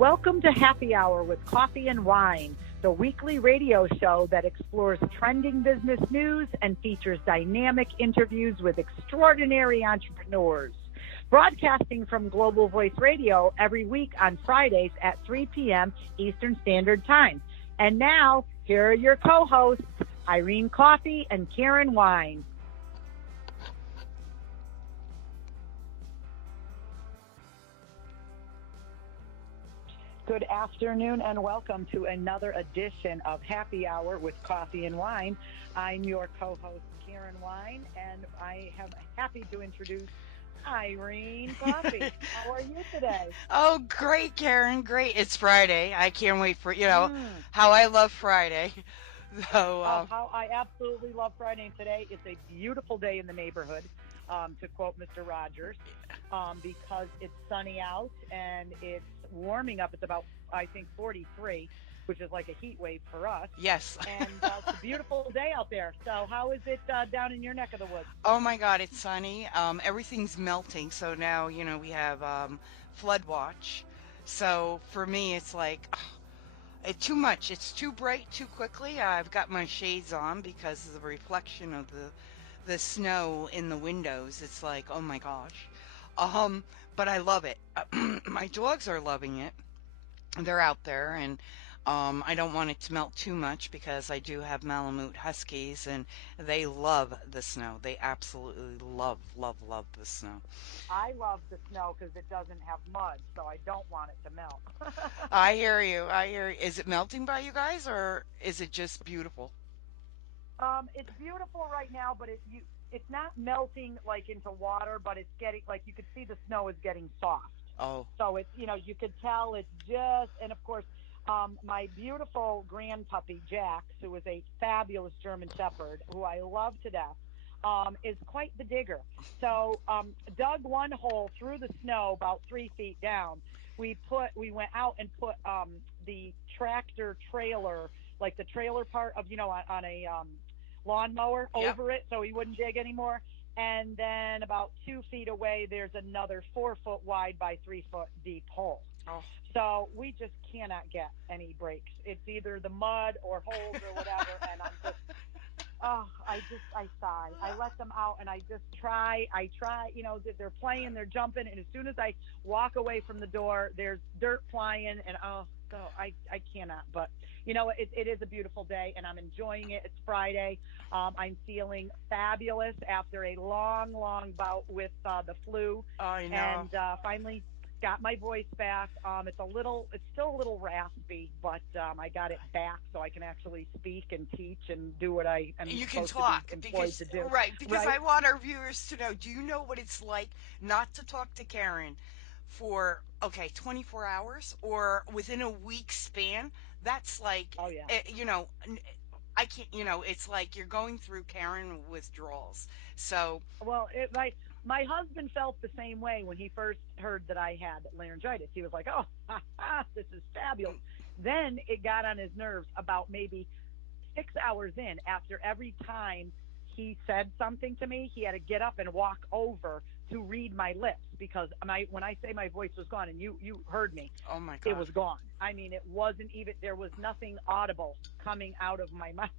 Welcome to Happy Hour with Coffee and Wine, the weekly radio show that explores trending business news and features dynamic interviews with extraordinary entrepreneurs. Broadcasting from Global Voice Radio every week on Fridays at 3 p.m. Eastern Standard Time. And now, here are your co-hosts, Irene Coffee and Karen Wine. Good afternoon and welcome to another edition of Happy Hour with Coffee and Wine. I'm your co-host, Karen Wine, and I am happy to introduce Irene Coffee. How are you today? Oh, great, Karen. Great. It's Friday. I can't wait for, how I love Friday. So, how I absolutely love Friday. And today it's a beautiful day in the neighborhood, to quote Mr. Rogers, because it's sunny out and it's warming up. It's about, I think, 43, which is like a heat wave for us. Yes. And it's a beautiful day out there. So how is it down in your neck of the woods? Oh, my God, it's sunny. Everything's melting. So now, we have flood watch. So for me, it's like, it's too much. It's too bright too quickly. I've got my shades on because of the reflection of the snow in the windows. It's like, oh, my gosh. But I love it. My dogs are loving it. They're out there, and I don't want it to melt too much because I do have Malamute Huskies, and they love the snow. They absolutely love, love, love the snow. I love the snow because it doesn't have mud, so I don't want it to melt. I hear you. I hear you. Is it melting by you guys, or is it just beautiful? It's beautiful right now, but it's not melting like into water, but it's getting, like, you could see the snow is getting soft. Oh. So it's, you could tell it's just, and of course, my beautiful grand puppy, Jax, who is a fabulous German Shepherd, who I love to death, is quite the digger. So dug one hole through the snow about 3 feet down. We went out and put the tractor trailer, like the trailer part of, on a lawnmower over it so he wouldn't dig anymore. And then about 2 feet away, there's another 4 foot wide by 3 foot deep hole. Oh. So we just cannot get any breaks. It's either the mud or holes or whatever. And I'm just, I sigh. I let them out and I just try, they're playing, they're jumping. And as soon as I walk away from the door, there's dirt flying and so I cannot, but it is a beautiful day and I'm enjoying it. It's Friday. I'm feeling fabulous after a long, long bout with the flu. I know. And finally got my voice back. It's still a little raspy, but I got it back so I can actually speak and teach and do what I am supposed to be employed to do. Right, because I want our viewers to know, do you know what it's like not to talk to Karen for 24 hours or within a week span? That's like, I can't, it's like you're going through Karen withdrawals. So, well, my husband felt the same way when he first heard that I had laryngitis. He was like, "Oh, this is fabulous." Then it got on his nerves about maybe 6 hours in. After every time he said something to me, he had to get up and walk over to read my lips because when I say my voice was gone, and you heard me, oh my God, it was gone. I mean, it wasn't even, there was nothing audible coming out of my mouth.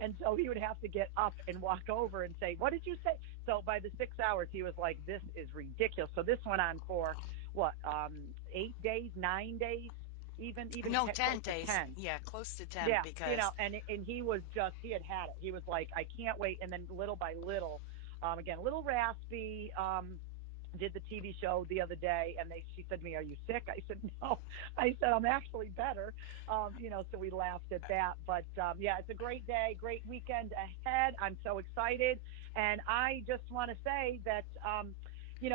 And so he would have to get up and walk over and say, "What did you say?" So by the 6 hours, he was like, "This is ridiculous." So this went on for 8 days, 9 days, even no, 10 days. 10. Yeah, close to 10. Yeah, because and he was just, he had it. He was like, "I can't wait." And then little by little, again, a little raspy. Did the TV show the other day, and she said to me, "Are you sick?" I said, "No." I said, "I'm actually better." So we laughed at that. But it's a great day, great weekend ahead. I'm so excited, and I just want to say that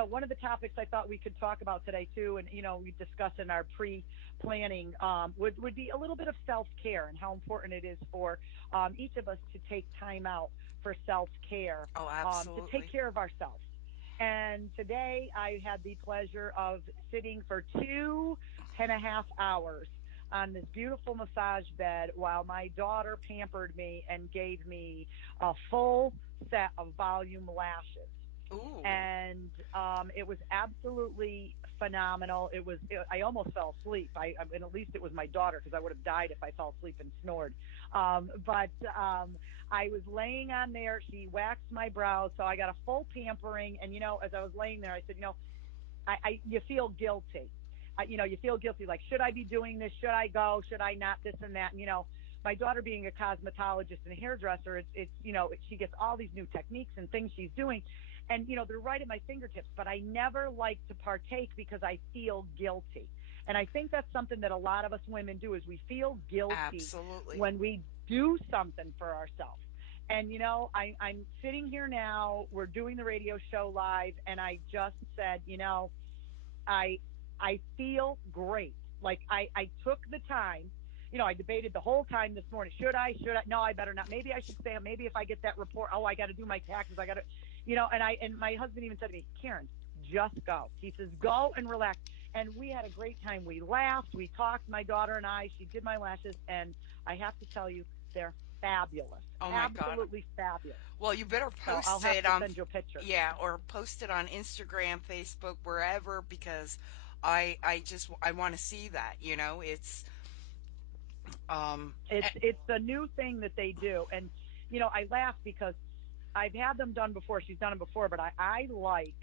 one of the topics I thought we could talk about today too, and we discussed in our pre-planning, would be a little bit of self-care and how important it is for each of us to take time out for self-care, oh, absolutely, to take care of ourselves. And today I had the pleasure of sitting for 2.5 hours on this beautiful massage bed while my daughter pampered me and gave me a full set of volume lashes. Ooh. and it was absolutely phenomenal. I almost fell asleep. And at least it was my daughter, because I would have died if I fell asleep and snored. But I was laying on there. She waxed my brows, so I got a full pampering. And as I was laying there, I said, you feel guilty. You feel guilty. Like, should I be doing this? Should I go? Should I not? This and that. And my daughter being a cosmetologist and a hairdresser, she gets all these new techniques and things she's doing, and they're right at my fingertips. But I never like to partake because I feel guilty, and I think that's something that a lot of us women do, is we feel guilty Absolutely. when we do something for ourselves. And I'm sitting here now. We're doing the radio show live, and I just said, I I feel great. Like I took the time. I debated the whole time this morning. Should I? Should I? No, I better not. Maybe I should stay. Maybe if I get that report, I got to do my taxes. I got to, and my husband even said to me, Karen, just go. He says, go and relax. And we had a great time. We laughed. We talked. My daughter and I. She did my lashes, and I have to tell you, they're fabulous. Oh my God. Absolutely fabulous. Well, you better So I'll post have it to on, send you a picture. yeah, or post it on Instagram, Facebook, wherever, because I want to see that. It's It's a new thing that they do, and I laugh because I've had them done before. She's done them before, but I like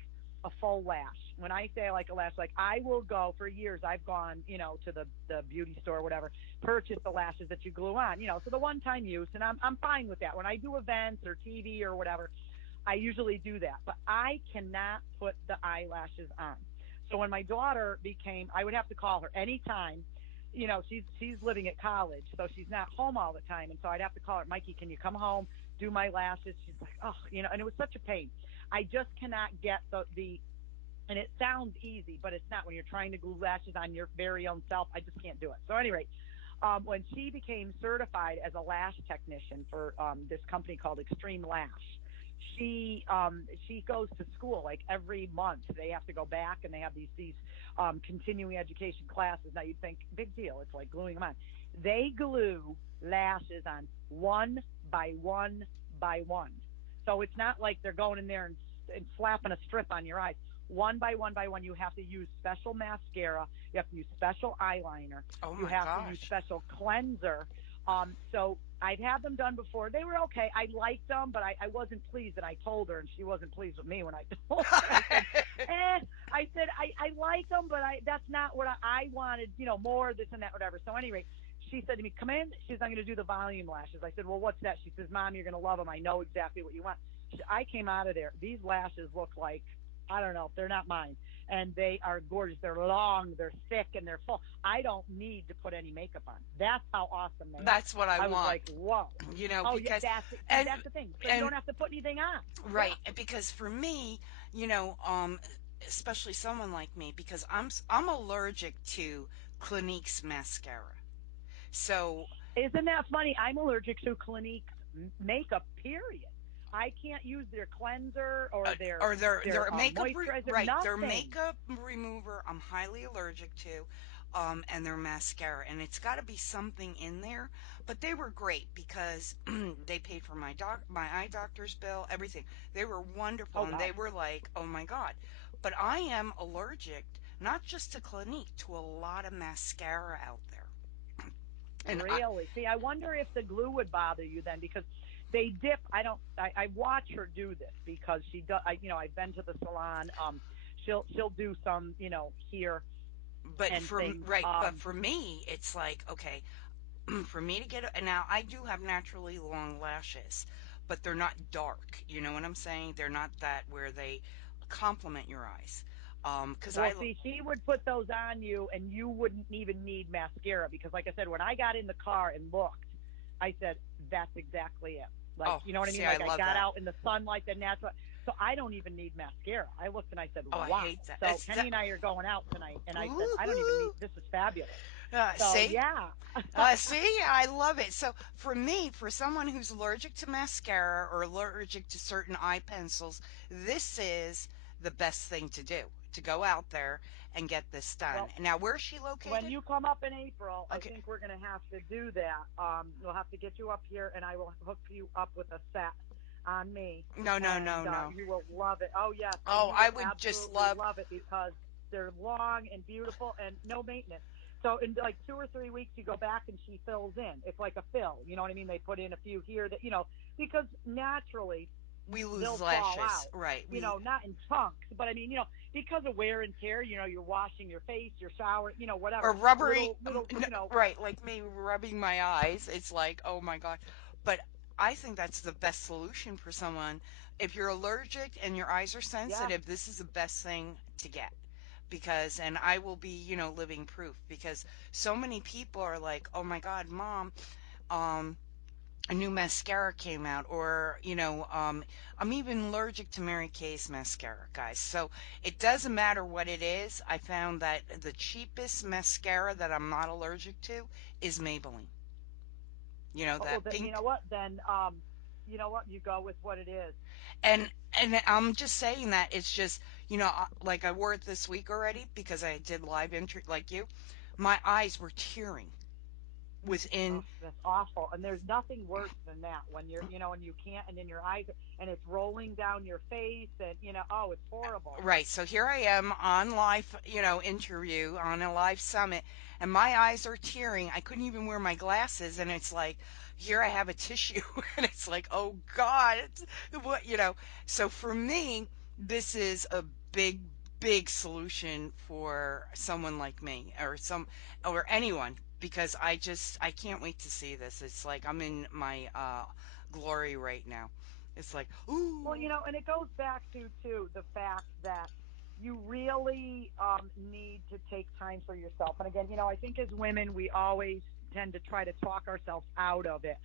a full lash. When I say I like a lash, like I will go for years. I've gone, to the beauty store or whatever, purchase the lashes that you glue on, so the one time use, and I'm fine with that. When I do events or TV or whatever, I usually do that. But I cannot put the eyelashes on. So when my daughter I would have to call her anytime. She's living at college, so she's not home all the time, and so I'd have to call her, Mikey, can you come home, do my lashes? She's like, oh, and it was such a pain. I just cannot get the and it sounds easy, but it's not when you're trying to glue lashes on your very own self. I just can't do it. So anyway, when she became certified as a lash technician for this company called Extreme Lash, she goes to school like every month. They have to go back, and they have these continuing education classes. Now you'd think big deal. It's like gluing them on. They glue lashes on one by one by one. So it's not like they're going in there and slapping a strip on your eyes. One by one by one, you have to use special mascara. You have to use special eyeliner. oh You my have to use gosh. special cleanser. So I've had them done before. They were okay. I liked them, but I wasn't pleased, and I told her, and she wasn't pleased with me when I told her. I like them, but that's not what I wanted, more this and that, whatever. So anyway, she said to me, come in. She says, I'm going to do the volume lashes. I said, well, what's that? She says, Mom, you're going to love them. I know exactly what you want. I came out of there. These lashes look like, I don't know, they're not mine. And they are gorgeous. They're long, they're thick, and they're full. I don't need to put any makeup on. That's how awesome they are. That's what I I was want, like, whoa. Oh yeah, because, see, and that's the thing. So you and don't have to put anything on. right, Yeah. because for me, you know, um, especially someone like me, because I'm allergic to Clinique's mascara. So, Isn't that funny? I'm allergic to Clinique's makeup. Period. I can't use their cleanser or their or their moisturizer. right, their Nothing. makeup remover, I'm highly allergic to, and their mascara, and it's got to be something in there. But they were great because they paid for my eye doctor's bill, everything. They were wonderful, Oh and wow. they were like, oh my God. But I am allergic not just to Clinique, to a lot of mascara out there, and Really? See, I wonder if the glue would bother you then, because they dip. I don't. I watch her do this because she does. I've been to the salon. She'll do some, here but and for things. right, but for me, it's like okay, for me to get and now I do have naturally long lashes, but they're not dark. You know what I'm saying? They're not that where they complement your eyes. Because Well, see, she would put those on you, and you wouldn't even need mascara because, like I said, when I got in the car and looked, I said, "That's exactly it." Like, oh, you know what I see, mean? I Like I love got that. out in the sunlight, the natural. So I don't even need mascara. I looked and I said, Oh, I "Wow." hate that. So It's that. Kenny and I are going out tonight, and I said, "I don't even need. Woohoo! This is fabulous." So See, yeah. see, I love it. So for me, for someone who's allergic to mascara or allergic to certain eye pencils, this is the best thing to do. To go out there and get this done. Well, Now, where's she when located? you come up in April, I Okay. think we're going to have to do that. We'll have to get you up here, and I will hook you up with a set on me, No, no, and no, no. you will love it. Oh yes, and Oh, you I will would just absolutely love. love it because they're long and beautiful and no maintenance. So in like 2 or 3 weeks, you go back and she fills in. It's like a fill. You know what I mean? They put in a few here that because naturally We lose they'll fall lashes, out. right? Not in chunks, but I mean, because of wear and tear. You're washing your face, your shower, Or whatever. rubbering, Little, right? Like me rubbing my eyes. It's like, oh my god. But I think that's the best solution for someone. If you're allergic and your eyes are yeah. sensitive, this is the best thing to get. Because, and I will be, living proof because so many people are like, oh my god, mom, um, a new mascara came out, or I'm even allergic to Mary Kay's mascara, guys. So it doesn't matter what it is. I found that the cheapest mascara that I'm not allergic to is Maybelline. Well, That then, you know pink. what? Then, you know what? You go with what it is. And I'm just saying that it's just, like I wore it this week already because I did live entry like you. My eyes were tearing Oh, within. that's awful. And there's nothing worse than that when when you can't, and then your eyes, and it's rolling down your face, and oh, it's horrible. Right. So here I am on live, interview on a live summit, and my eyes are tearing. I couldn't even wear my glasses, and it's like, here I have a tissue, and it's like, oh God, what, So for me, this is a big, big solution for someone like me, or anyone, because I can't wait to see this. It's like I'm in my glory right now. It's like, Well, ooh. and it goes back to too the fact that you really need to take time for yourself. And again, I think as women, we always tend to try to talk ourselves out of it.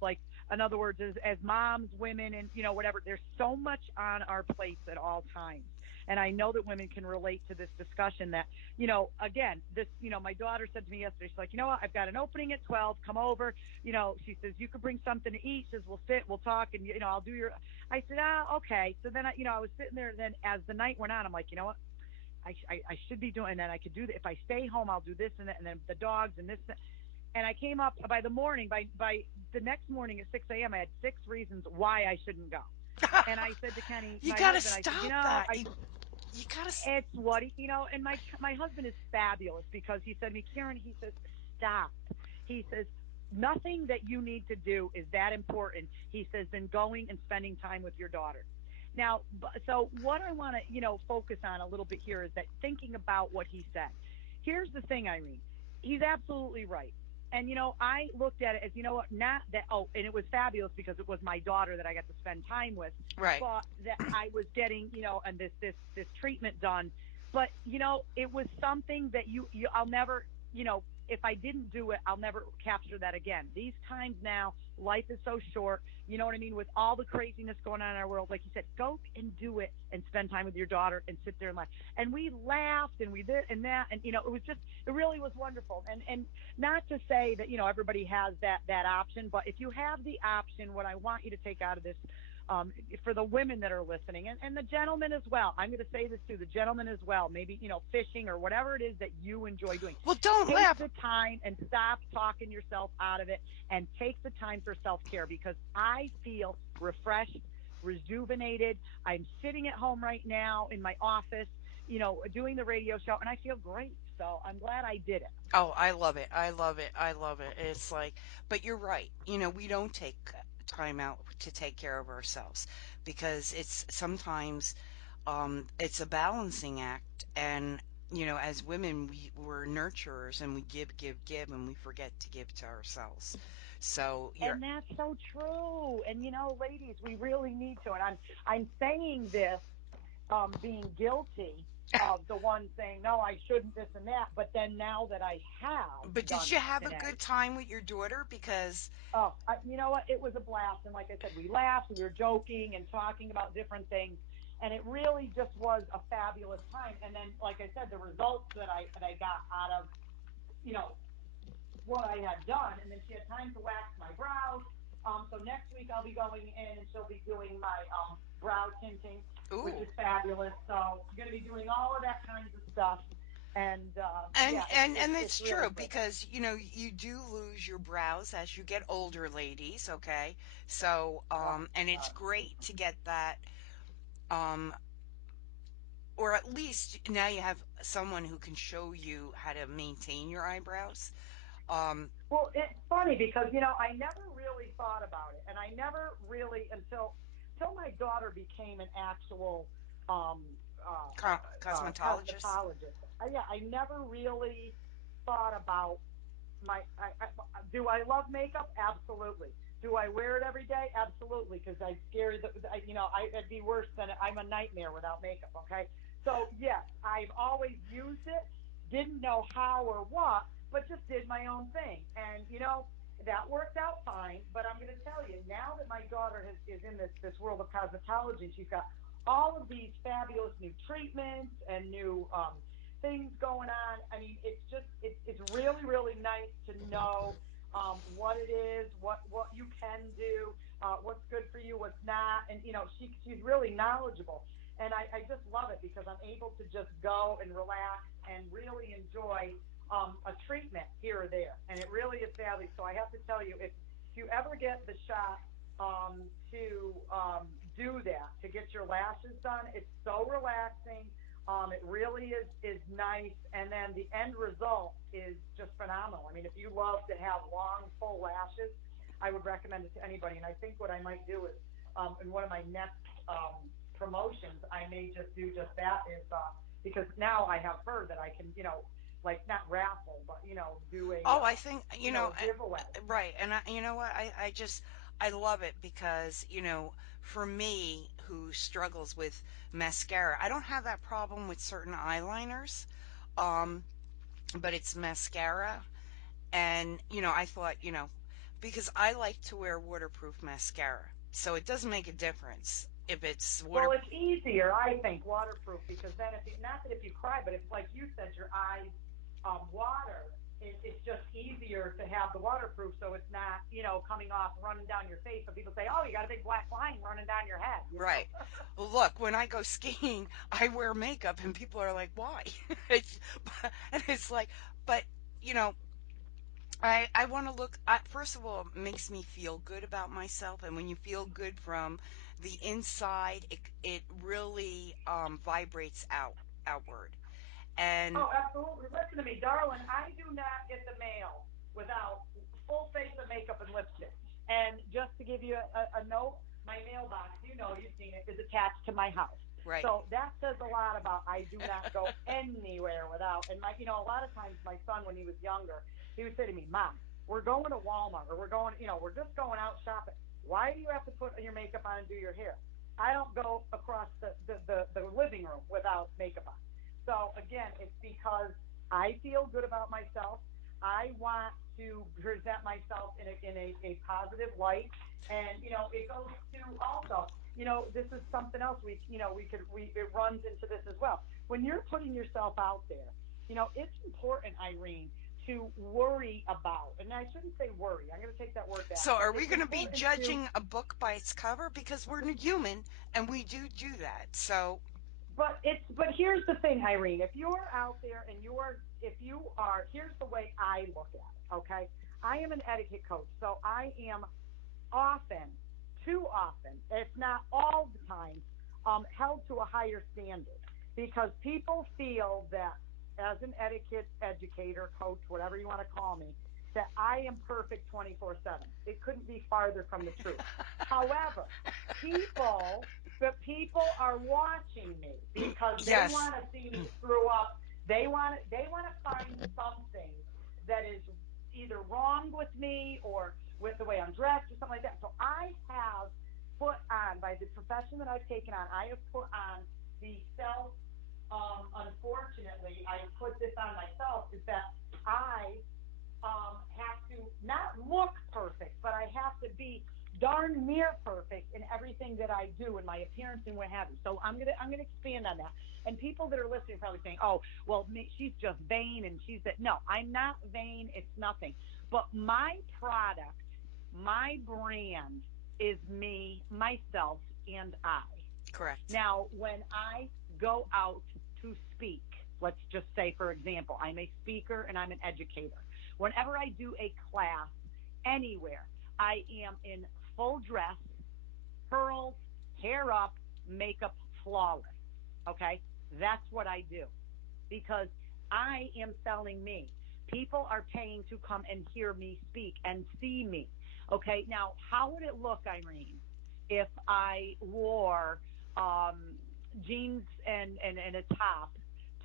Like in other words, as moms, women, and whatever, there's so much on our plates at all times. And I know that women can relate to this discussion that, again, my daughter said to me yesterday, she's like, what, I've got an opening at 12, come over. She says, you could bring something to eat. She says, we'll sit, we'll talk, and, I'll do I said, okay. So then, I was sitting there, and then as the night went on, I'm like, what? I should be doing, and then I could do that. If I stay home, I'll do this and that, and then the dogs and this. And I came up by the morning, by the next morning at 6 a.m., I had 6 reasons why I shouldn't go. And I said to Kenny, You my gotta husband, I said, stop that. You gotta. it's what and my husband is fabulous because he said to me, Karen, he says, stop. He says, nothing that you need to do is that important. He says, than going and spending time with your daughter. Now, so what I want to focus on a little bit here is that thinking about what he said. Here's the thing, Irene. He's absolutely right. And I looked at it as what, not that. Oh, and it was fabulous because it was my daughter that I got to spend time with, Right. but that I was getting and this treatment done. But it was something that I'll never if I didn't do it, I'll never capture that again. These times now, life is so short. You know what I mean? With all the craziness going on in our world, like you said, go and do it and spend time with your daughter and sit there and laugh. And we laughed and we did and that, and it was just, it really was wonderful. And not to say that everybody has that option, but if you have the option, what I want you to take out of this, for the women that are listening, and the gentlemen as well. I'm going to say this to the gentlemen as well. Maybe fishing or whatever it is that you enjoy doing. Well, don't Take laugh. the time and stop talking yourself out of it, and take the time for self care, because I feel refreshed, rejuvenated. I'm sitting at home right now in my office, doing the radio show, and I feel great. So I'm glad I did it. Oh, I love it. I love it. I love it. It's like, but you're right. We don't take time out to take care of ourselves because it's sometimes it's a balancing act. And, as women, we're nurturers and we give, give, give, and we forget to give to ourselves. So you're, And that's so true. And ladies, we really need to. And I'm saying this, being guilty of the one saying no, I shouldn't, this and that. But then now that I have but did done you it have a today, good time with your daughter? Because, you know what? It was a blast. And like I said, we laughed, we were joking and talking about different things. And it really just was a fabulous time. And then, like I said, the results that I got out of, you know, what I had done. And then she had time to wax my brows. So next week I'll be going in and she'll be doing my brow tinting, which ooh, is fabulous. So I'm going to be doing all of that kinds of stuff. And And yeah, and it's it's really true great. because you do lose your brows as you get older, ladies, okay? So Oh and it's God. great to get that um or at least now you have someone who can show you how to maintain your eyebrows. Um Well, it's funny because I never really thought about it, and I never really until my daughter became an actual cosmetologist. cosmetologist. Yeah, I never really thought about do I love makeup? Absolutely. Do I wear it every day? Absolutely, because I'm scared that I'd be worse than I'm a nightmare without makeup. Okay, so yes, I've always used it, didn't know how or what, but just did my own thing, and that worked out fine. But I'm going to tell you now that my daughter is in this world of cosmetology, she's got all of these fabulous new treatments and new things going on. I mean, it's really really nice to know what it is, what you can do, what's good for you, what's not, and she's really knowledgeable, and I just love it because I'm able to just go and relax and really enjoy a treatment here or there, and it really is value. So I have to tell you, if you ever get the shot to do that, to get your lashes done, it's so relaxing. It really is nice, and then the end result is just phenomenal. I mean, if you love to have long, full lashes, I would recommend it to anybody. And I think what I might do is, in one of my next promotions, I may just do just that. Is because now I have her that I can, like not raffle, but do Oh, I think, a giveaway. right. And you know what? I just, I love it because, for me who struggles with mascara, I don't have that problem with certain eyeliners, um, but it's mascara. And, I thought, because I like to wear waterproof mascara. So it does make a difference if it's Well, water. it's easier, I think, waterproof, because then if you, not that if you cry, but if, like you said, your eyes water, it's just easier to have the waterproof, so it's not, coming off, running down your face. So people say, oh, you got a big black line running down your head. Right. Well, look, when I go skiing, I wear makeup and people are like, "Why?" It's and it's like, but you know, I want to look. First of all, it makes me feel good about myself, and when you feel good from the inside, it really vibrates outward. And Oh, absolutely. Listen to me, darling. I do not get the mail without full face of makeup and lipstick. And just to give you a note, my mailbox, you've seen it, is attached to my house. right, So that says a lot about I do not go anywhere without. And a lot of times my son, when he was younger, he would say to me, Mom, we're going to Walmart or we're going, we're just going out shopping. Why do you have to put your makeup on and do your hair? I don't go across the living room without makeup on. So again, it's because I feel good about myself. I want to present myself in a positive light, and it goes to also, this is something else we it runs into this as well. When you're putting yourself out there, it's important, Irene, to worry about, and I shouldn't say worry. I'm going to take that word back, so but are we it's going to be important to. judging a book by its cover because we're human and we do that? So But here's the thing, Irene. If you're out there and if you are, here's the way I look at it. Okay, I am an etiquette coach, so I am often, too often, if not all the time, held to a higher standard because people feel that as an etiquette educator, coach, whatever you want to call me, that I am perfect 24/7. It couldn't be farther from the truth. However, people, people are watching me because they yes, want to see me screw up. They want to find something that is either wrong with me or with the way I'm dressed or something like that. So I have put on, by the profession that I've taken on, I have put on the self, unfortunately, I put this on myself, is that I have to not look perfect, but I have to be darn near perfect in everything that I do, in my appearance and what have you. So I'm gonna expand on that. And people that are listening are probably saying, "Oh, well, she's just vain," and she's that. No, I'm not vain. It's nothing. But my product, my brand, is me, myself, and I. correct. Now, when I go out to speak, let's just say, for example, I'm a speaker and I'm an educator. Whenever I do a class anywhere, I am in full dress, pearls, hair up, makeup flawless. Okay? That's what I do because I am selling me. People are paying to come and hear me speak and see me. Okay? Now, how would it look, Irene, if I wore jeans and a top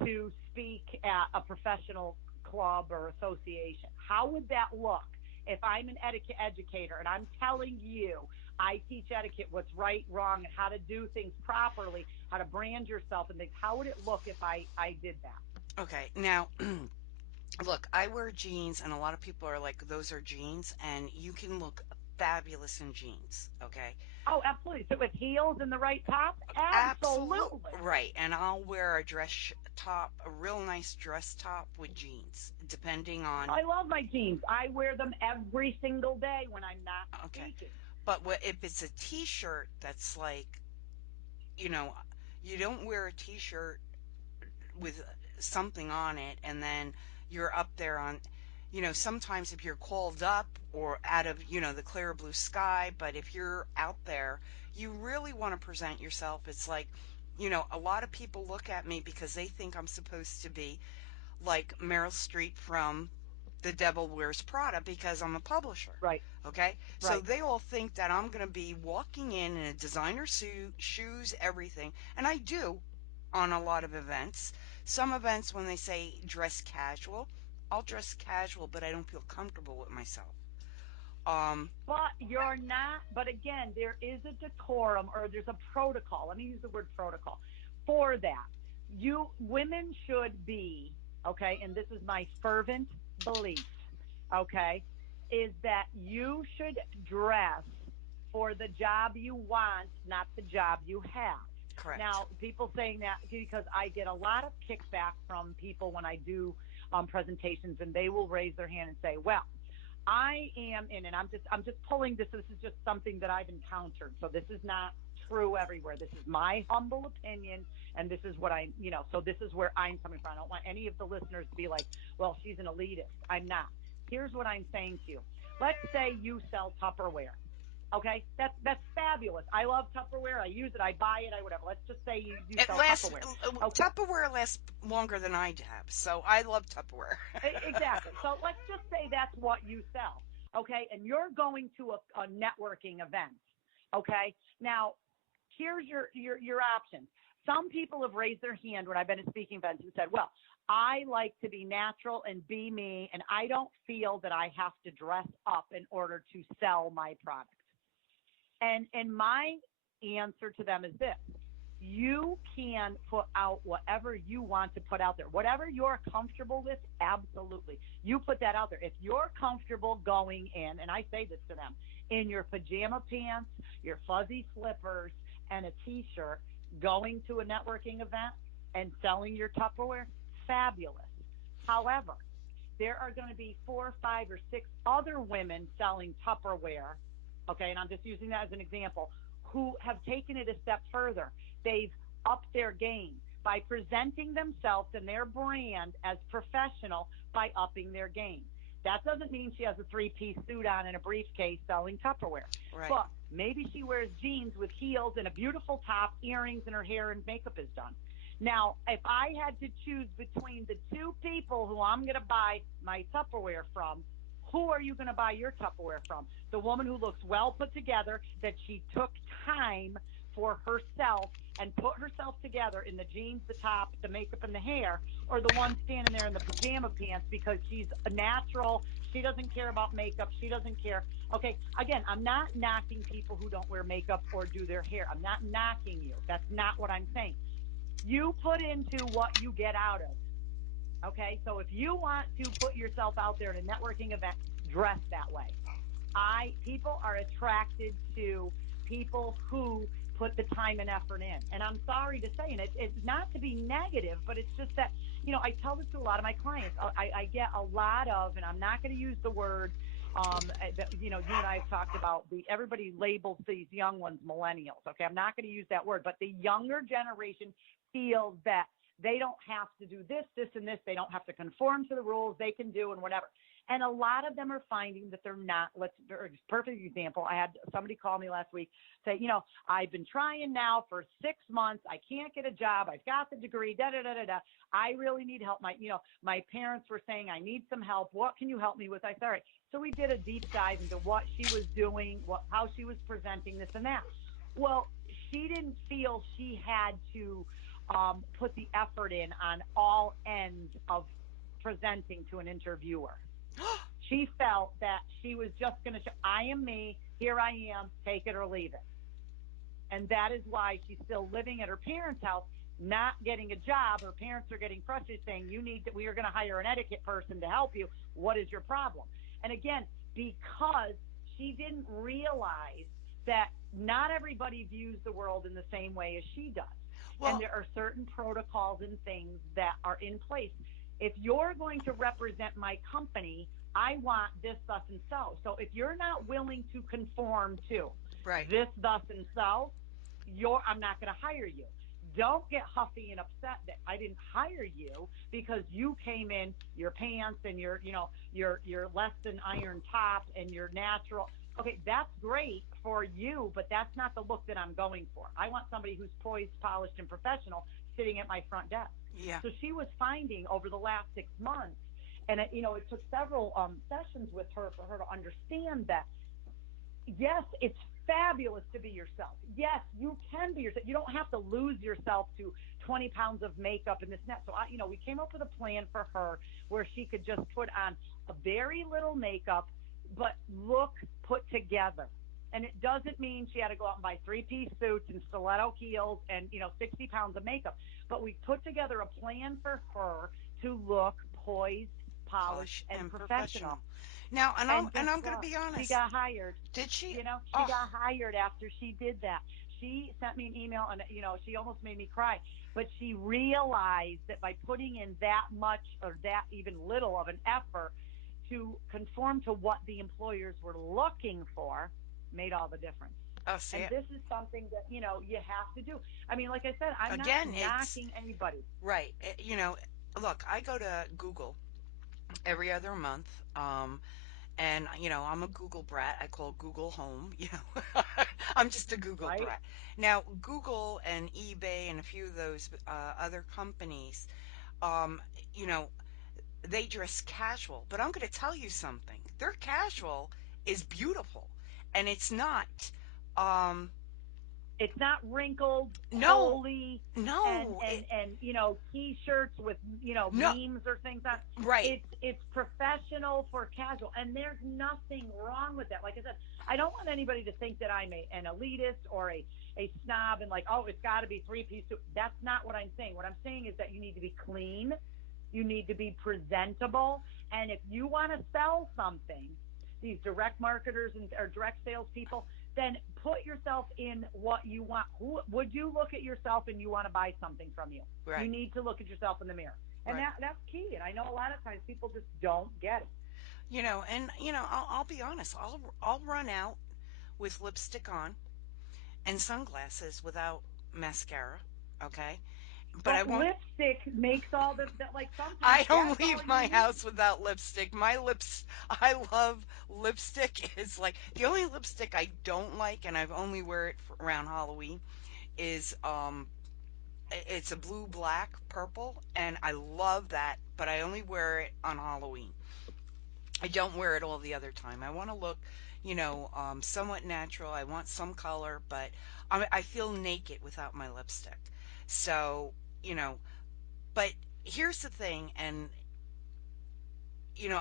to speak at a professional club or association? How would that look if I'm an etiquette educator and I'm telling you I teach etiquette, what's right, wrong, and how to do things properly, how to brand yourself and things? How would it look if I did that? Okay, now look, I wear jeans, and a lot of people are like, those are jeans, and you can look fabulous in jeans, okay? Oh, absolutely. So with heels and the right top? Absolute Absolutely. right, and I'll wear a top, a real nice dress top with jeans, depending on, I love my jeans. I wear them every single day when I'm not okay. speaking. But if it's a t-shirt that's like, you know, you don't wear a t-shirt with something on it and then you're up there on, sometimes if you're called up or out of, the clear blue sky, but if you're out there, you really want to present yourself. It's like, a lot of people look at me because they think I'm supposed to be like Meryl Streep from The Devil Wears Prada because I'm a publisher. Right, Okay? So right. they all think that I'm going to be walking in a designer suit, shoes, everything. And I do on a lot of events. Some events, when they say dress casual, I'll dress casual, but I don't feel comfortable with myself. Um, But you're not, but again, there is a decorum or there's a protocol. Let me use the word protocol for that. Women should be, okay, and this is my fervent belief, okay, is that you should dress for the job you want, not the job you have. correct. Now, people saying that because I get a lot of kickback from people when I do presentations, and they will raise their hand and say, "Well, I am in," and I'm just pulling this. This is just something that I've encountered. So this is not true everywhere. This is my humble opinion, and this is what so this is where I'm coming from. I don't want any of the listeners to be like, "Well, she's an elitist." I'm not. Here's what I'm saying to you. Let's say you sell Tupperware. Okay, that's fabulous. I love Tupperware. I use it. I buy it. I whatever. Let's just say you It sell lasts, Tupperware. Okay, Tupperware lasts longer than I have, so I love Tupperware. exactly. So let's just say that's what you sell. Okay, and you're going to a networking event. Okay, now here's your options. Some people have raised their hand when I've been at speaking events and said, "Well, I like to be natural and be me, and I don't feel that I have to dress up in order to sell my product." And my answer to them is this: you can put out whatever you want to put out there. Whatever you're comfortable with, absolutely. You put that out there. If you're comfortable going in, and I say this to them, in your pajama pants, your fuzzy slippers, and a t-shirt, going to a networking event and selling your Tupperware, fabulous. However, there are going to be 4, 5, or 6 other women selling Tupperware, okay, and I'm just using that as an example, who have taken it a step further. They've upped their game by presenting themselves and their brand as professional by upping their game. That doesn't mean she has a 3-piece suit on and a briefcase selling Tupperware. Right. But maybe she wears jeans with heels and a beautiful top, earrings, and her hair and makeup is done. Now, if I had to choose between the two people who I'm going to buy my Tupperware from, who are you going to buy your Tupperware from? The woman who looks well put together, that she took time for herself and put herself together in the jeans, the top, the makeup, and the hair, or the one standing there in the pajama pants because she's a natural, she doesn't care about makeup, she doesn't care. Okay, again, I'm not knocking people who don't wear makeup or do their hair. I'm not knocking you. That's not what I'm saying. You put into what you get out of. Okay, so if you want to put yourself out there in a networking event, dress that way. People are attracted to people who put the time and effort in. And I'm sorry to say, and it's not to be negative, but it's just that, I tell this to a lot of my clients. I get a lot of, and I'm not going to use the word, you and I have talked about, everybody labels these young ones millennials. Okay, I'm not going to use that word, but the younger generation feels that They don't have to do this, this, and this. They don't have to conform to the rules. They can do and whatever. And a lot of them are finding that they're not. Perfect example. I had somebody call me last week, say, I've been trying now for 6 months. I can't get a job. I've got the degree. Da da da da da. I really need help. My parents were saying I need some help. What can you help me with? I said, all right. So we did a deep dive into what she was doing, how she was presenting this and that. Well, she didn't feel she had to put the effort in on all ends of presenting to an interviewer. She felt that she was just going to show, I am me, here I am, take it or leave it. And that is why she's still living at her parents' house, not getting a job. Her parents are getting frustrated, saying, we are going to hire an etiquette person to help you. What is your problem? And again, because she didn't realize that not everybody views the world in the same way as she does. Well, and there are certain protocols and things that are in place. If you're going to represent my company, I want this, thus, and so. So if you're not willing to conform to this, thus, and so, I'm not going to hire you. Don't get huffy and upset that I didn't hire you because you came in your pants and your less than iron top and your natural. Okay, that's great for you, but that's not the look that I'm going for. I want somebody who's poised, polished, and professional sitting at my front desk. Yeah. So she was finding over the last 6 months, and it took several sessions with her for her to understand that, yes, it's fabulous to be yourself. Yes, you can be yourself. You don't have to lose yourself to 20 pounds of makeup and this and that. So, we came up with a plan for her where she could just put on a very little makeup, but look put together. And it doesn't mean she had to go out and buy 3-piece suits and stiletto heels and, 60 pounds of makeup. But we put together a plan for her to look poised, polished, and professional. Now, and I'm going to be honest. She got hired. Did she? She got hired after she did that. She sent me an email, and she almost made me cry. But she realized that by putting in that much or that even little of an effort to conform to what the employers were looking for, made all the difference. And this is something that you have to do. I mean, like I said, I'm not knocking anybody. Right. Look, I go to Google every other month. And, I'm a Google brat. I call Google home. I'm just a Google brat. Now, Google and eBay and a few of those other companies, they dress casual. But I'm going to tell you something. Their casual is beautiful. And it's not... It's not wrinkled, holey, and T-shirts with memes or things on. Right. It's professional for casual, and there's nothing wrong with that. Like I said, I don't want anybody to think that I'm an elitist or a snob and it's got to be 3-piece suit. That's not what I'm saying. What I'm saying is that you need to be clean, you need to be presentable, and if you want to sell something, these direct marketers or direct salespeople, then put yourself in what you want. Would you look at yourself and you want to buy something from you? Right. You need to look at yourself in the mirror. And that's key. And I know a lot of times people just don't get it. I'll be honest. I'll run out with lipstick on and sunglasses without mascara. Okay. But I won't. Lipstick makes all the sometimes. I don't leave my house without lipstick. I love lipstick. Is like the only lipstick I don't like, and I've only wear it around Halloween. Is it's a blue, black, purple, and I love that. But I only wear it on Halloween. I don't wear it all the other time. I want to look, somewhat natural. I want some color, but I feel naked without my lipstick. So, but here's the thing, and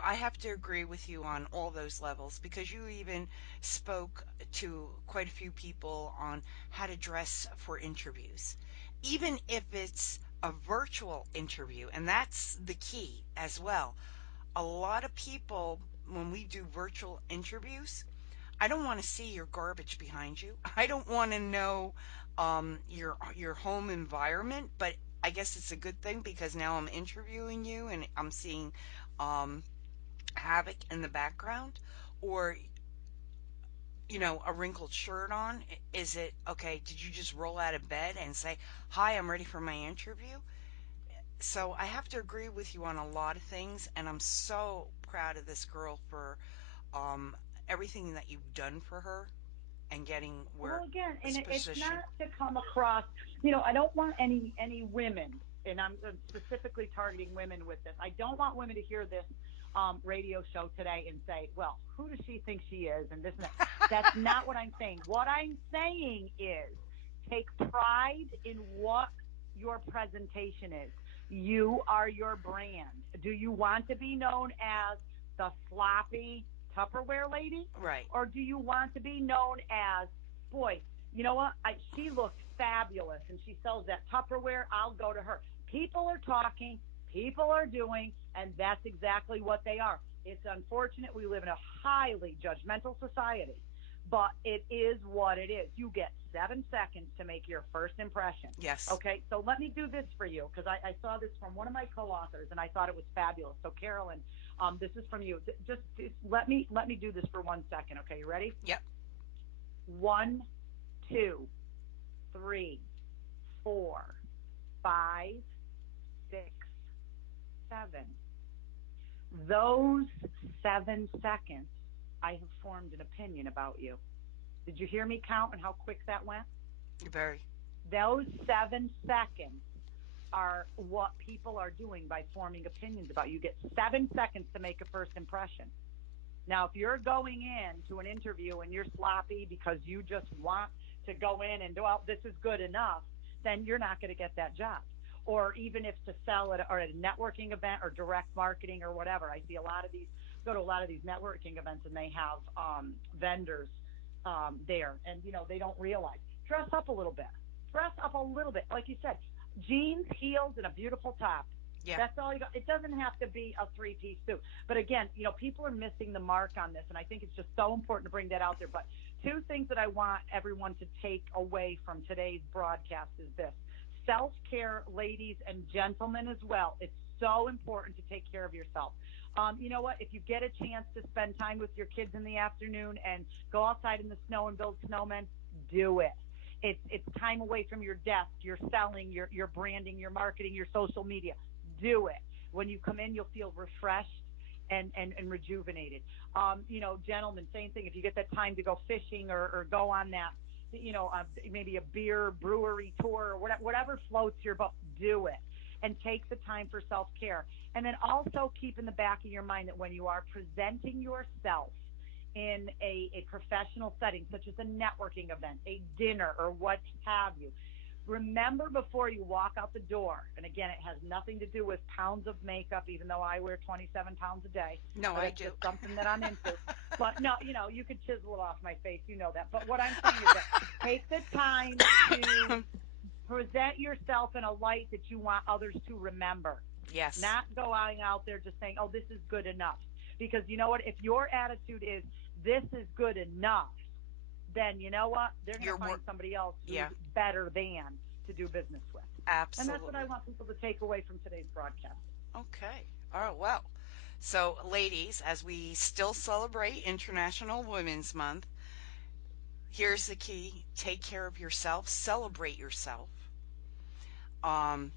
I have to agree with you on all those levels because you even spoke to quite a few people on how to dress for interviews, even if it's a virtual interview, and that's the key as well. A lot of people, when we do virtual interviews, I don't want to see your garbage behind you. I don't want to know your home environment, but I guess it's a good thing because now I'm interviewing you and I'm seeing havoc in the background, or a wrinkled shirt on. Is it okay? Did you just roll out of bed and say, "Hi, I'm ready for my interview"? So I have to agree with you on a lot of things, and I'm so proud of this girl for um, everything that you've done for her and getting where Well, again, and this it's position. not to come across, I don't want any women, and I'm specifically targeting women with this. I don't want women to hear this radio show today and say, "Well, who does she think she is?" and this and that. That's not what I'm saying. What I'm saying is, take pride in what your presentation is. You are your brand. Do you want to be known as the sloppy Tupperware lady? Right. Or do you want to be known as, boy, you know what? She looks fabulous and she sells that Tupperware. I'll go to her. People are talking, people are doing, and that's exactly what they are. It's unfortunate we live in a highly judgmental society, but it is what it is. You get 7 seconds to make your first impression. Yes. Okay, so let me do this for you because I saw this from one of my co-authors and I thought it was fabulous. So Carolyn, this is from you. Just let me do this for 1 second. Okay, you ready? Yep. 1, 2, 3, 4, 5, 6, 7. Those 7 seconds, I have formed an opinion about you. Did you hear me count and how quick that went? Very. Those 7 seconds are what people are doing by forming opinions about you. You get 7 seconds to make a first impression. Now, if you're going in to an interview and you're sloppy because you just want to go in and do, well, this is good enough, then you're not going to get that job. Or even if to sell at, or at a networking event or direct marketing or whatever. I see a lot of these, go to a lot of these networking events and they have vendors there. And, they don't realize. Dress up a little bit. Dress up a little bit. Like you said, jeans, heels, and a beautiful top. Yeah. That's all you got. It doesn't have to be a three-piece suit. But again, people are missing the mark on this, and I think it's just so important to bring that out there. But two things that I want everyone to take away from today's broadcast is this. Self-care, ladies and gentlemen as well. It's so important to take care of yourself. You know what? If you get a chance to spend time with your kids in the afternoon and go outside in the snow and build snowmen, do it. It's time away from your desk, your selling, your branding, your marketing, your social media. Do it. When you come in, you'll feel refreshed and rejuvenated. Gentlemen, same thing. If you get that time to go fishing or go on that, maybe a beer brewery tour or whatever floats your boat, do it. And take the time for self-care. And then also keep in the back of your mind that when you are presenting yourself in a professional setting, such as a networking event, a dinner, or what have you, remember before you walk out the door, and again, it has nothing to do with pounds of makeup, even though I wear 27 pounds a day, No, but I that's do. just something that I'm into. But no, you could chisel it off my face, you know that. But what I'm saying is that take the time to present yourself in a light that you want others to remember, Yes. not going out there just saying, oh, this is good enough. Because you know what? If your attitude is, this is good enough, then you know what? They're going You're to find more. somebody else who's Yeah. better than to do business with. And that's what I Absolutely. want people to take away from today's broadcast. Okay. All right. Well. So, ladies, as we still celebrate International Women's Month, here's the key: take care of yourself, celebrate yourself. Um,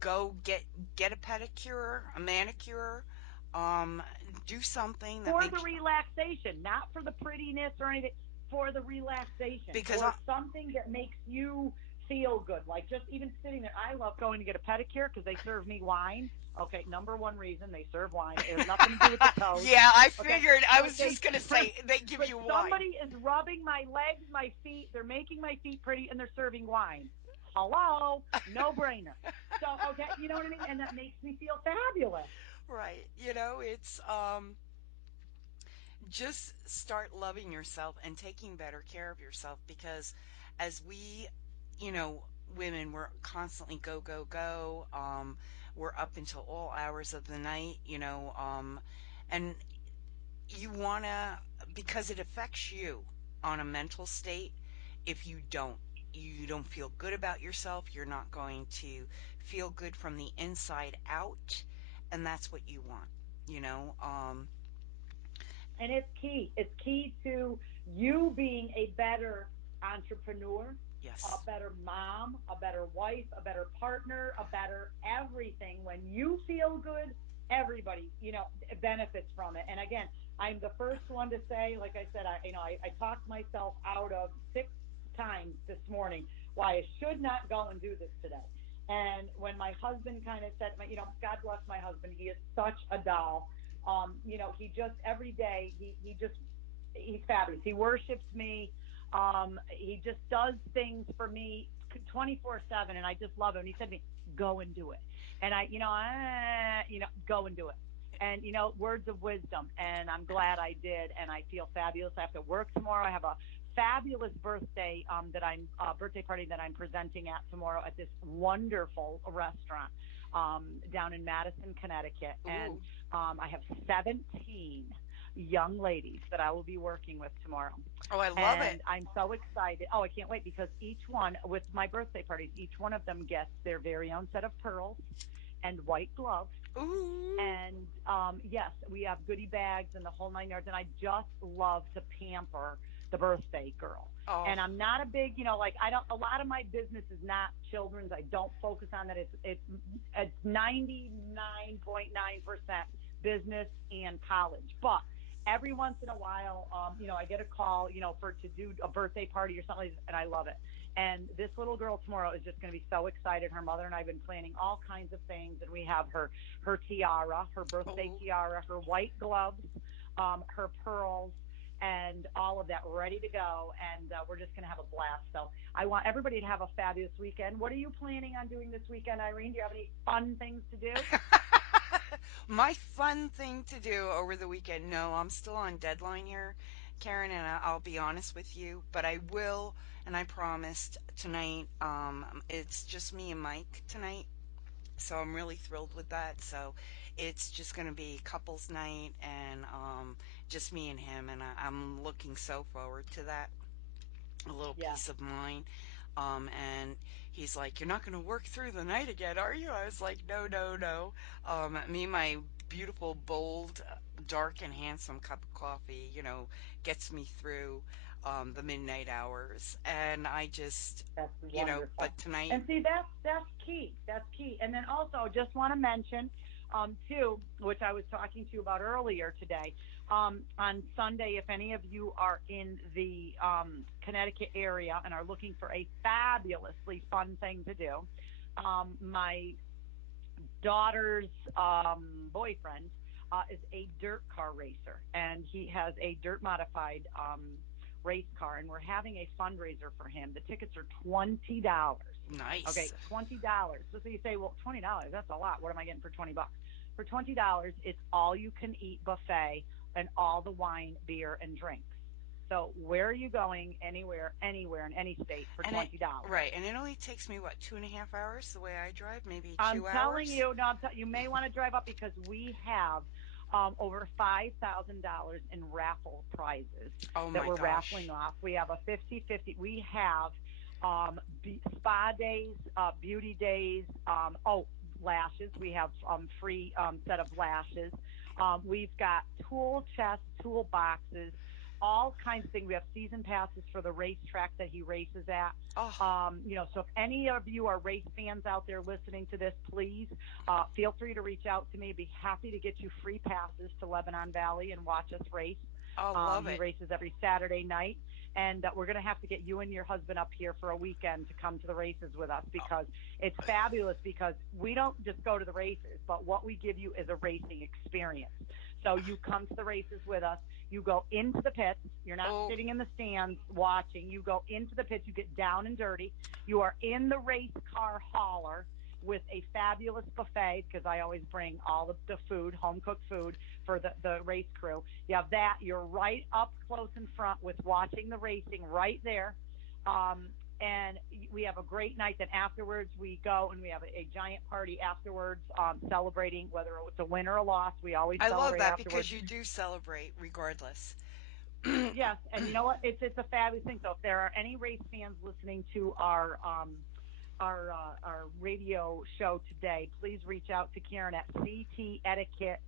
go get a pedicure, a manicure. Um, do something that For the makes relaxation, not for the prettiness or anything, for the relaxation, because for something that makes you feel good. Like just even sitting there. I love going to get a pedicure because they serve me wine. Okay, number one reason they serve wine. It has nothing to do with the toes. yeah, I Okay, figured. I but was just gonna say they give but you wine. somebody is rubbing my legs, my feet. They're making my feet pretty, and they're serving wine. Hello, no brainer. So okay, you know what I mean, and that makes me feel fabulous. Right. It's just start loving yourself and taking better care of yourself because as we, you know, women, we're constantly go, go, go. We're up until all hours of the night, and you want to, because it affects you on a mental state. If you don't feel good about yourself, you're not going to feel good from the inside out. And that's what you want, you know? And it's key. It's key to you being a better entrepreneur, a Yes. better mom, a better wife, a better partner, a better everything. When you feel good, everybody, benefits from it. And again, I'm the first one to say, like I said, I talked myself out of 6 times this morning why I should not go and do this today. And when my husband kind of said, God bless my husband, he is such a doll. He just every day he's fabulous. He worships me. He just does things for me 24/7, and I just love him. And he said to me, "Go and do it," and go and do it. And words of wisdom, and I'm glad I did, and I feel fabulous. I have to work tomorrow. I have a fabulous birthday party that I'm presenting at tomorrow at this wonderful restaurant down in Madison, Connecticut, and Ooh. I have 17 young ladies that I will be working with tomorrow. Oh, I love it. And I'm so excited. Oh, I can't wait because each one, with my birthday parties, each one of them gets their very own set of pearls and white gloves. Ooh. And yes, we have goodie bags and the whole 9 yards. And I just love to pamper the birthday girl. Oh. And I'm not a big, like I don't. A lot of my business is not children's. I don't focus on that. It's 99.9% business and college. But every once in a while, I get a call, for to do a birthday party or something, and I love it. And this little girl tomorrow is just going to be so excited. Her mother and I have been planning all kinds of things, and we have her tiara, her birthday Oh. tiara, her white gloves, her pearls, and all of that ready to go. And we're just going to have a blast. So I want everybody to have a fabulous weekend. What are you planning on doing this weekend, Irene? Do you have any fun things to do? My fun thing to do over the weekend. No, I'm still on deadline here, Karen, and I'll be honest with you, but I will, and I promised tonight. It's just me and Mike tonight, so I'm really thrilled with that. So it's just gonna be couples night, and just me and him, and I'm looking so forward to that. A little Yeah, peace of mind. And he's like, "You're not going to work through the night again, are you?" I was like, "No, no, no." Me, my beautiful, bold, dark, and handsome cup of coffee, gets me through the midnight hours. And I just, that's wonderful. but tonight, And see, that's key. That's key. And then also, just want to mention, too, which I was talking to you about earlier today. On Sunday, if any of you are in the Connecticut area and are looking for a fabulously fun thing to do, my daughter's boyfriend is a dirt car racer, and he has a dirt modified race car, and we're having a fundraiser for him. The tickets are $20. Okay, nice. $20. So you say, well, $20, that's a lot. What am I getting for $20? For $20, it's all you can eat buffet and all the wine, beer, and drinks. So where are you going? Anywhere in any state for And it, $20. right, and it only takes me, what, 2.5 hours the way I drive? Maybe I'm two telling hours? you, no, you may want to drive up because we have over $5,000 in raffle prizes Oh that my we're raffling gosh. off. We have a 50-50. We have spa days, beauty days. Lashes. We have free set of lashes. We've got tool chests, tool boxes, all kinds of things. We have season passes for the racetrack that he races at. Oh, So if any of you are race fans out there listening to this, please feel free to reach out to me. Be happy to get you free passes to Lebanon Valley and watch us race. I love He it. races every Saturday night, and we're going to have to get you and your husband up here for a weekend to come to the races with us because it's fabulous. Because we don't just go to the races, but what we give you is a racing experience. So you come to the races with us. You go into the pits. You're not Oh, sitting in the stands watching. You go into the pits. You get down and dirty. You are in the race car hauler with a fabulous buffet because I always bring all of the food, home cooked food for the race crew. You have that. You're right up close in front with watching the racing right there. And we have a great night. Then afterwards, we go and we have a giant party afterwards, celebrating whether it's a win or a loss. We always I love celebrate that afterwards. because you do celebrate regardless. Yes, and you know what? It's a fabulous thing. So if there are any race fans listening to our radio show today, please reach out to Karen at CT Etiquette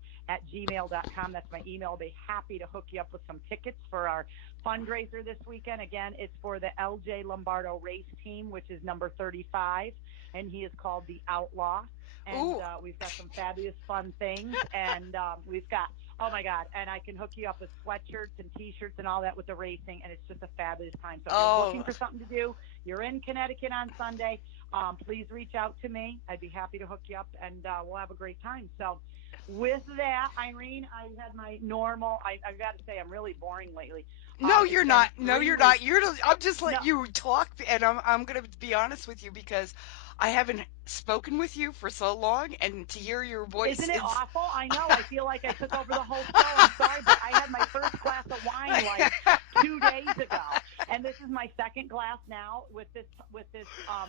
gmail.com. That's my email. I'll be happy to hook you up with some tickets for our fundraiser this weekend. Again, it's for the LJ Lombardo race team, which is number 35, and he is called the Outlaw. And Ooh. we've got some fabulous fun things, and we've got, oh my God, and I can hook you up with sweatshirts and T-shirts and all that with the racing, and it's just a fabulous time. So if you're looking Oh, for something to do, you're in Connecticut on Sunday, please reach out to me. I'd be happy to hook you up, and we'll have a great time. So with that, Irene, I had my normal, I've got to say, I'm really boring lately. no, It's you're been not. No, 3 you're weeks. not. I'm just No, letting you talk, and I'm gonna be honest with you because I haven't spoken with you for so long, and to hear your voice isn't it is. awful? I know. I feel like I took over the whole show. I'm sorry, but I had my first glass of wine like 2 days ago, and this is my second glass now with this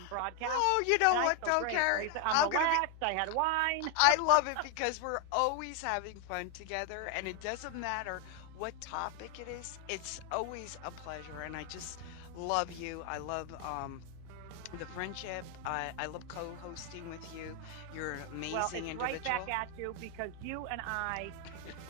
broadcast, Oh, you and know I what, feel though, great. Carrie? I'm I'm gonna be. relaxed. I had wine. I love it because we're always having fun together, and it doesn't matter what topic it is. It's always a pleasure, and I just love you. I love the friendship. I love co-hosting with you. You're an Well, amazing it's right back individual. at you because you and I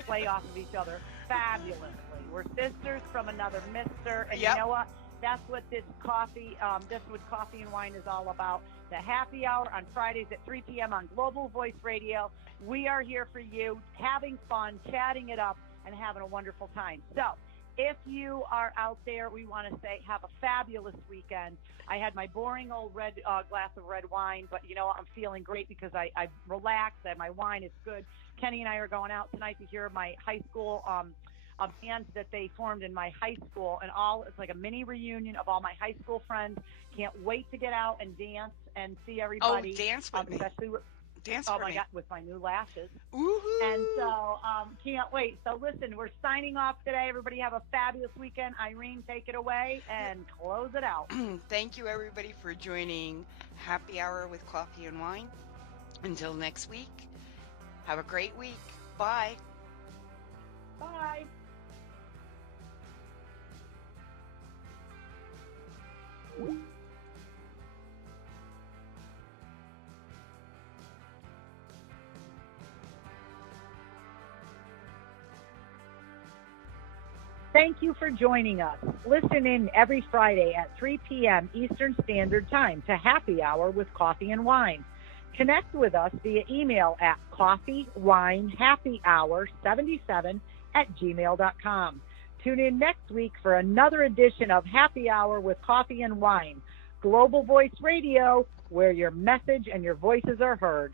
play off of each other fabulously. We're sisters from another mister, and you Yep. know what? That's what this coffee and wine is all about. The happy hour on Fridays at 3 p.m. on Global Voice Radio. We are here for you, having fun, chatting it up, and having a wonderful time. So if you are out there, we want to say have a fabulous weekend. I had my boring old red glass of red wine, but you know what? I'm feeling great because I relaxed. I had my wine. It's good. Kenny and I are going out tonight to hear my high school a band that they formed in my high school, and it's like a mini reunion of all my high school friends. Can't wait to get out and dance and see Oh, everybody, dance with me. especially with, Dance oh for my me. God, with my new lashes. And Woohoo! so can't wait. So listen, we're signing off today. Everybody have a fabulous weekend. Irene, take it away and close it out. Thank you, everybody, for joining Happy Hour with Coffee and Wine. Until next week, have a great week. Bye. Bye. Thank you for joining us. Listen in every Friday at 3 p.m. Eastern Standard Time to Happy Hour with Coffee and Wine. Connect with us via email at coffeewinehappyhour77@gmail.com. Tune in next week for another edition of Happy Hour with Coffee and Wine, Global Voice Radio, where your message and your voices are heard.